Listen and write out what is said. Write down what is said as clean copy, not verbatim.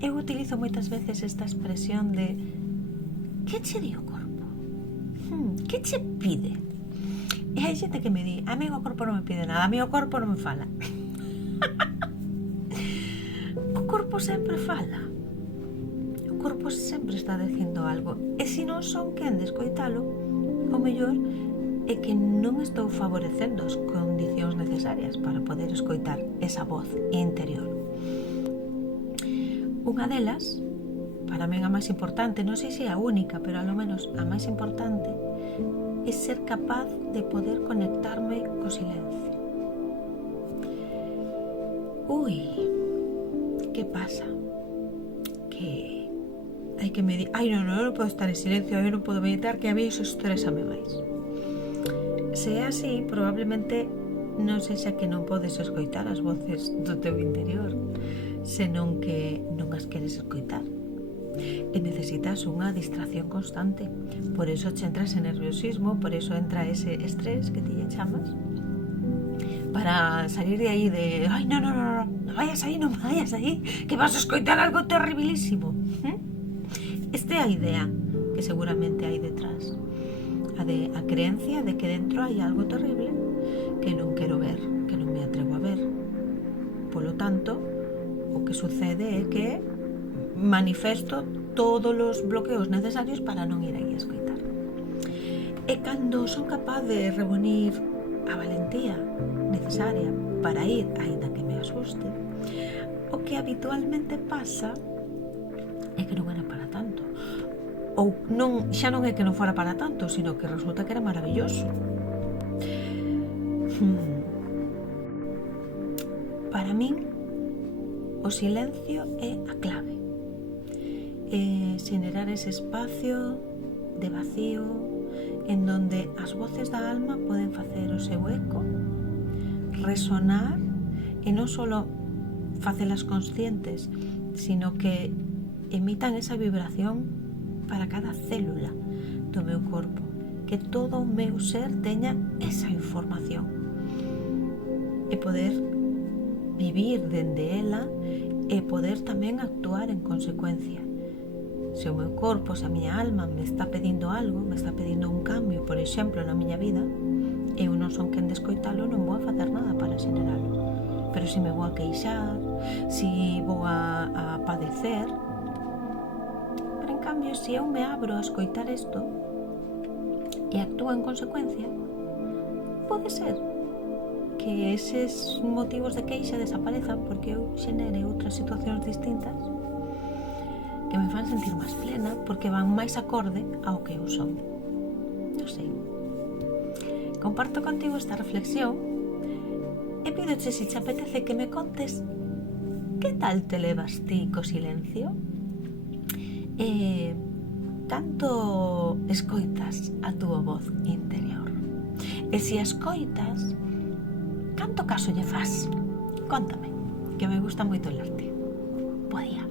eu utilizo moitas veces esta expresión de que che di o corpo? Que che pide? E hai xente que me di, a mí o corpo non me pide nada, a mí o corpo non me fala. O corpo sempre fala. O corpo sempre está dicindo algo. E se non son quen de escoitalo, o mellor é que non estou favorecendo as condicións necesarias para poder escoitar esa voz interior. Unha delas, para min a máis importante, non sei se é a única, pero ao menos a máis importante, é ser capaz de poder conectarme co silencio. Que pasa? Que hai que me di, non podo estar en silencio, eu non podo meditar, que a mí iso estrésame máis. Se é así, probablemente non sexa que non podes escoitar as voces do teu interior, senón que non as queres escoitar e necesitas unha distracción constante. Por eso che entra ese nerviosismo, por eso entra ese estrés que ti lle chamas, para salir de aí de non vayas aí, que vas a escoitar algo terribilísimo. Esta é a idea que seguramente hai detrás, a creencia de que dentro hai algo terrible que non quero ver, que non me atrevo a ver. Polo tanto, o que sucede é que manifesto todos os bloqueos necesarios para non ir aí a escoitar. E cando son capaz de reunir a valentía necesaria para ir, aínda que me asuste, o que habitualmente pasa é que non era para tanto. Ou xa non é que non fora para tanto, sino que resulta que era maravilloso. Para min, o silencio é a clave. Xenerar ese espacio de vacío en donde as voces da alma poden facer o seu eco, resonar e non só facelas conscientes, sino que emitan esa vibración para cada célula do meu corpo, que todo o meu ser teña esa información e poder vivir dende ela e poder tamén actuar en consecuencia. Se o meu corpo, se a miña alma me está pedindo algo, me está pedindo un cambio, por exemplo, na miña vida, eu non son quen de escoitalo, non vou a facer nada para xeneralo. Pero se me vou a queixar, se vou a padecer, pero en cambio, se eu me abro a escoitar isto e actúo en consecuencia, pode ser que eses motivos de queixa desaparezan porque eu xenere outras situacións distintas que me fan sentir máis plena, porque van máis acorde ao que eu son. Non sei. Comparto contigo esta reflexión e pídoche se te apetece que me contes que tal te levas ti co silencio e canto escoitas a túa voz interior. E se a escoitas, canto caso lle fas? Cóntame, que me gusta moito lerte. Bo día.